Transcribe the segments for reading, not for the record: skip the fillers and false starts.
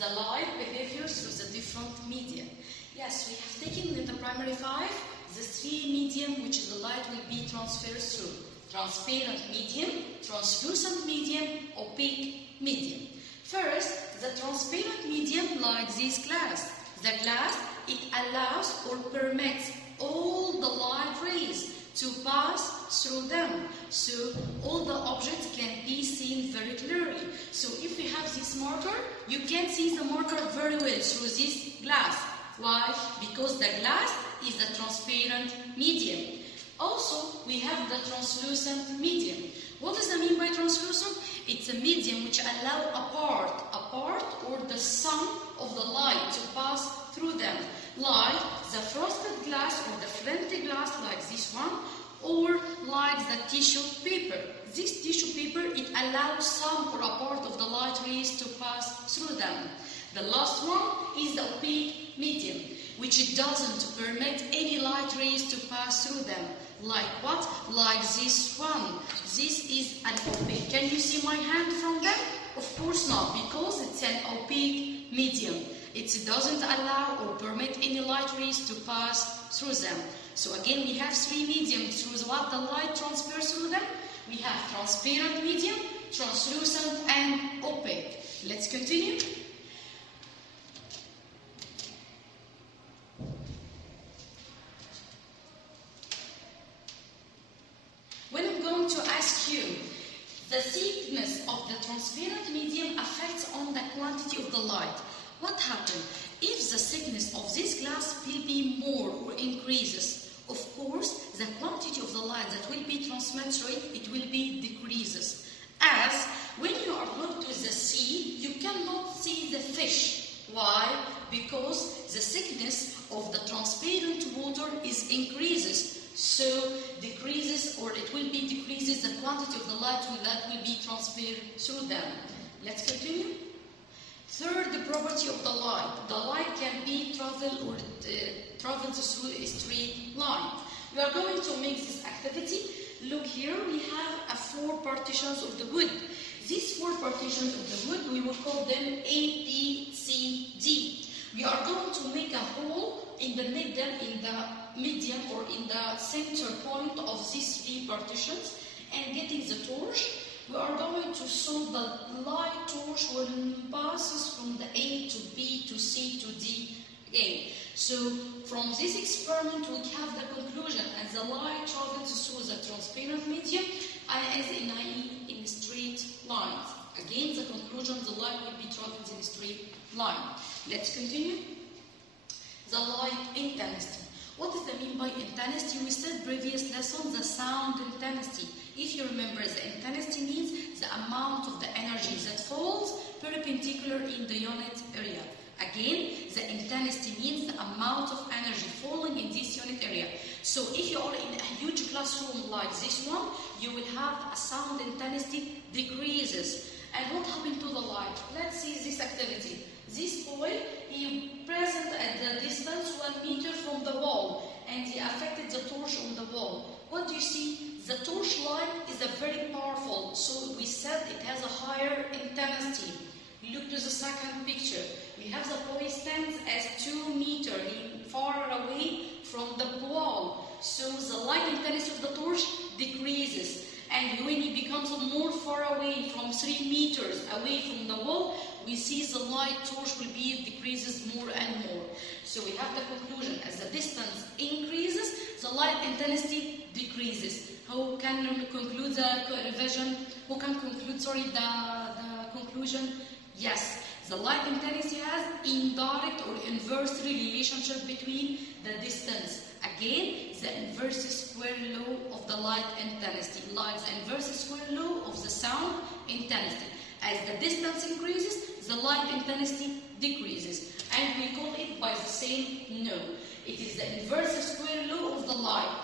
the light behavior through the different media. Yes, we have taken in the primary 5 the 3 medium which the light will be transferred through. Transparent medium, translucent medium, opaque medium. First, the transparent medium like this glass. The glass, it allows or permits all the light rays to pass through them. So all the objects can be seen very clearly. So if we have this marker, you can see the marker very well through this glass. Why? Because the glass is the transparent medium. Also, we have the translucent medium. What does that mean by translucent? It's a medium which allows a part or the sum of the light to pass through them, like the frosted glass or the flinty glass like this one, or like the tissue paper. This tissue paper, it allows some or a part of the light rays to pass through them. The last one is the opaque medium, which it doesn't permit any light rays to pass through them. Like what? Like this one. This is an opaque. Can you see my hand from them? Of course not, because it's an opaque medium. It doesn't allow or permit any light rays to pass through them. So again, we have 3 mediums through what the light transfers through them. We have transparent medium, translucent, and opaque. Let's continue. When I'm going to ask you, the thickness of the transparent medium affects on the quantity of the light. What happens? If the thickness of this glass will be more or increases, of course, the quantity of the light that will be transmitted through it will be decreases. As when you are going to the sea, you cannot see the fish. Why? Because the thickness of the transparent water is increases. So decreases, or it will be decreases the quantity of the light that will be transferred through them. Let's continue. Third, the property of the light. The light can be travels through a straight line. We are going to make this activity. Look here, we have 4 partitions of the wood. These 4 partitions of the wood, we will call them A, B, C, D. We are going to make a hole in the medium or in the center point of these 3 partitions, and getting the torch, we are going to show the light torch will passes from the A to B to C to D again. So from this experiment we have the conclusion, as the light travels through the transparent medium as in a straight line. Again, the conclusion, the light will be traveling in a straight line. Let's continue. The light intensity. What does that mean by intensity? We said previous lesson the sound intensity. If you remember, the intensity means the amount of the energy that falls perpendicular in the unit area. Again, the intensity means the amount of energy falling in this unit area. So if you are in a huge classroom like this one, you will have a sound intensity decreases. And what happened to the light? Let's see this activity. This boy, he present at the distance 1 meter from the wall, and he affected the torch on the wall. What do you see? The torch light is a very powerful, so we said it has a higher intensity. Look to the second picture. We have the boy stands as 2 meters far away from the wall, so the light intensity of the torch decreases. And when it becomes more far away, from 3 meters away from the wall, we see the light torch will be decreases more and more. So we have the conclusion, as the distance increases, the light intensity decreases. Who can conclude the revision? Who can conclude, the conclusion? Yes, the light intensity has indirect or inverse relationship between the distance. Again, the inverse square law of the light intensity, like the inverse square law of the sound intensity. As the distance increases, the light intensity decreases. And we call it by the same name. It is the inverse square law of the light.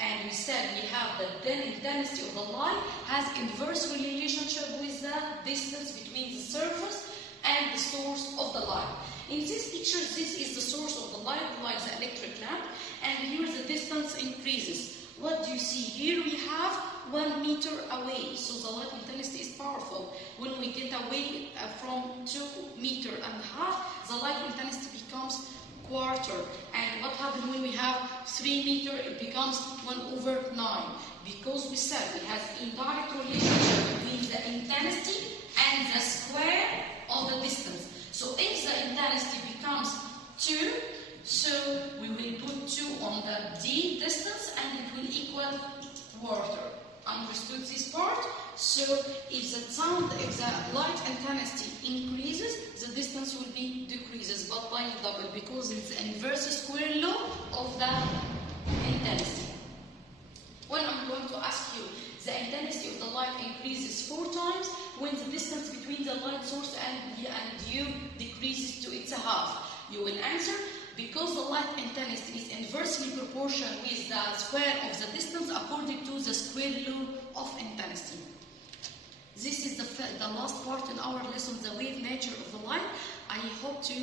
And we said we have the intensity of the light has inverse relationship with the distance between the surface and the source of the light. In this picture, this is the source of the light, like the electric lamp, and here the distance increases. What do you see? Here we have 1 meter away. So the light intensity is powerful. When we get away from 2.5 meters, the light intensity becomes quarter. And what happens when we have 3 meters? It becomes 1/9. Because we said we have indirect relationship between the intensity and the square of the distance. So if the intensity becomes 2, so we will put 2 on the D distance and it will equal quarter. Understood this part? So if the light intensity increases, the distance will be decreases, but by double, because it's the inverse square law of the intensity. When I'm going to ask you, the intensity of the light increases 4 times when the distance between the light source and you decreases to its half. You will answer, because the light intensity is inversely proportional with the square of the distance according to the square law of intensity. This is the last part in our lesson, the wave nature of the light. I hope to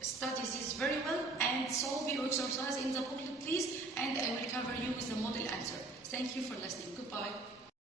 study this very well and solve your exercise in the booklet, please, and I will cover you with the model answer. Thank you for listening. Goodbye.